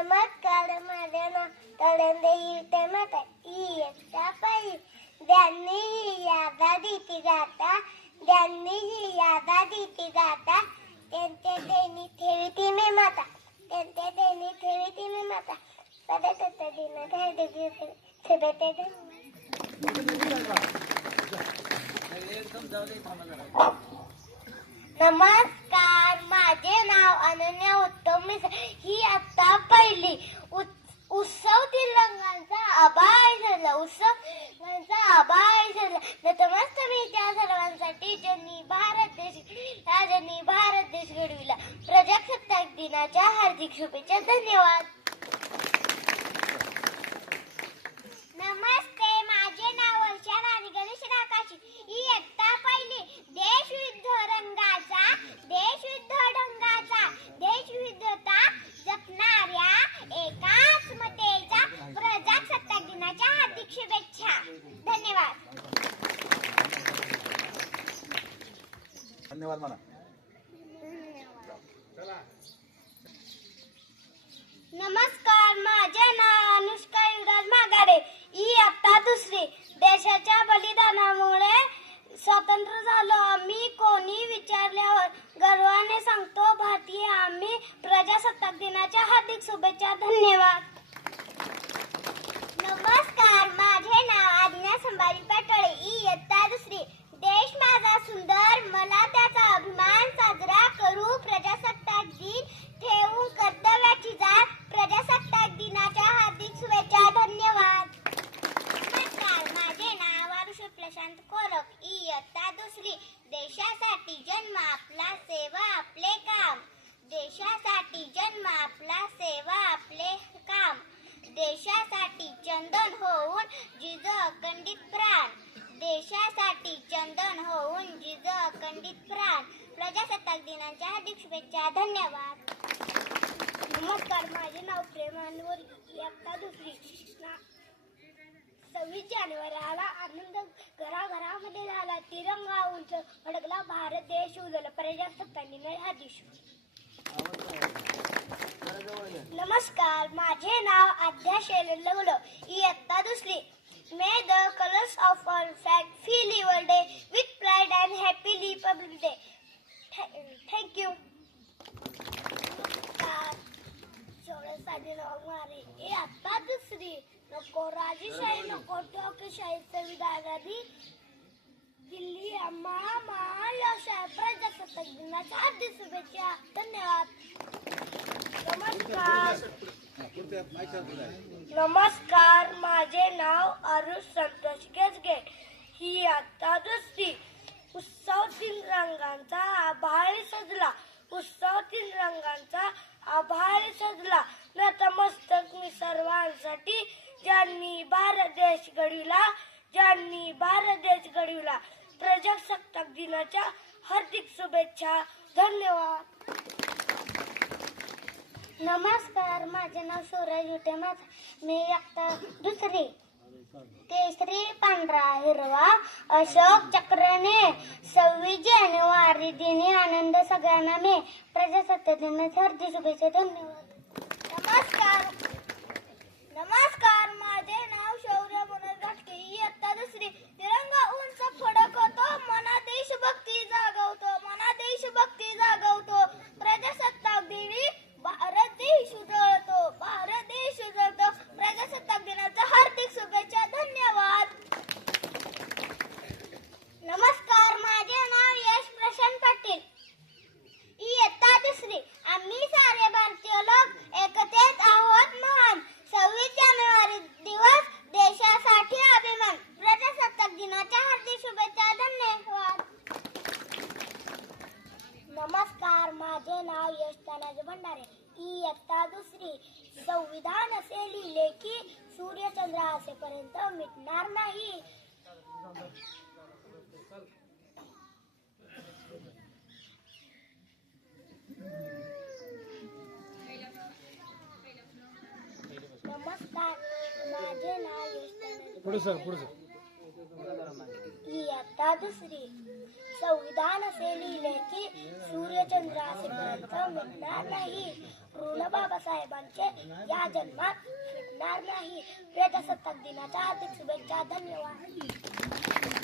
नमस्कार माझे नाव तळंदे इथे माता इयत्ता पहिली ज्यांनी ही यादा दिती गाता ज्यांनी ही यादा दिती गाता त्यांचे देणी ठेवीती मी माता त्यांचे देणी ठेवीती मी माता प्रजासत्ताक दिनाच्या हार्दिक शुभेच्छा. नमस्कार माझे नाव अनन्या उत्तम मिश्रा ही आता पहिली उत्सव तिरंगाचा आभाळ झाला उत्सवाचा आभाळ झाला. नतमस्तमीच्या सर्वांसाठी ज्यांनी भारत देश घडविला प्रजासत्ताक दिनाच्या हार्दिक शुभेच्छा. धन्यवाद. नमस्ते माझे नाव वर्षा राणी गणेश राकाशी इयत्ता पहिली देश विविध रंगाचा देश विविध ढंगाचा देश विविधता जपणाऱ्या एकाच मतेचा प्रजासत्ताक दिनाच्या हार्दिक शुभेच्छा. धन्यवाद. धन्यवाद म्हणा. नमस्कार माझे नाव अनुष्का युवराज माघारे इयत्ता दुसरी. देशाच्या बलिदानामुळे स्वतंत्र झालो आम्ही कोणी विचारल्यावर गर्वाने सांगतो भारतीय आम्ही. प्रजासत्ताक दिनाच्या हार्दिक शुभेच्छा. धन्यवाद. नमस्कार माझे नाव आज्ञा संभाजी पाटोळे इयत्ता दुसरी. देश माझा सुंदर मला त्याचा अभिमान साजरा करू प्रजासत्ताक दिन ठेवू कर्तव्याची जाण प्रजासत्ताक दिनाच्या हार्दिक शुभेच्छा. धन्यवाद. नमस्कार माझे नाव आरुष प्रशांत कोरक इयत्ता दुसरी. देशासाठी जन्म आपला सेवा आपले काम देशासाठी जन्म आपला सेवा आपले काम देशासाठी चंदन होऊन जिज अखंडित प्राण देशासाठी चंदन होऊन जिज अखंडित प्राण. प्रजासत्ताक दिनाच्या हार्दिक शुभेच्छा. धन्यवाद. नमस्कार माझे नाव प्रेमानवर इयत्ता दुसरी. 26 जानेवारीला आनंद घराघरामध्ये झाला तिरंगा उंच फडकला भारत देश उजळला प्रजासत्ताक दिनाच्या हार्दिक शुभेच्छा. नमस्कार माझे नाव आद्या शैलेंद्र लगलो इयत्ता दुसरी. May the colors of our flag fill your day with pride and happy Republic Day. Thank you. हे आता दुसरी नको राजेशाही नको टोकेशाही संविधानाधी दिल्ली आम्हा महालोकशाही प्रजासत्ताक दिनाच्या हार्दिक शुभेच्छा. धन्यवाद. नमस्कार माझे नाव आरुष संतोष केसगे ही आता दुसरी. उत्सव तीन रंगांचा आभाळ सजला उत्सव तीन रंगांचा आभाळ सजला. नतमस्तक मी सर्वांसाठी ज्यांनी भारत देश घडविला प्रजासत्ताक दिनाच्या हार्दिक शुभेच्छा. धन्यवाद. नमस्कार माझे नाव सूरज विटे मी इयत्ता दुसरी. केसरी पांढरा हिरवा अशोक चक्रने 26 जानेवारी दिनी आनंद सगळ्यांना मी प्रजासत्ताक दिनाच्या हार्दिक शुभेच्छा. धन्यवाद. नमस्कार माझे नाव शौर्य मनोज घाटके इयत्ता दुसरी. तिरंगा उंच फडकतो मना देशभक्ती जागवतो प्रजासत्ताक दिनी भारत देश उजळतो प्रजासत्ताक दिनाच्या हार्दिक शुभेच्छा. धन्यवाद. नमस्कार माझे नाव यश प्रशांत पाटील इयत्ता दुसरी. आम्ही सारे भारतीय लोक एकतेत आहोत महान 26 जानेवारी दिवस देशासाठी अभिमान प्रजासत्ताक दिनाच्या हार्दिक शुभेच्छा. धन्यवाद. नमस्कार माझे नाव यश तानाजी भंडारे इयत्ता दुसरी. संविधान असे लिहिले की सूर्यचंद्र असेपर्यंत मिटणार नाही. नमस्कार माझे नाव यश तानाजी इयत्ता दुसरी. संविधान असे लिहिले की सूर्यचंद्र असे ग्रंथ मिळणार नाही. ऋण बाबासाहेबांचे या जन्मात फिटणार नाही. प्रजासत्ताक दिनाच्या हार्दिक शुभेच्छा. धन्यवाद.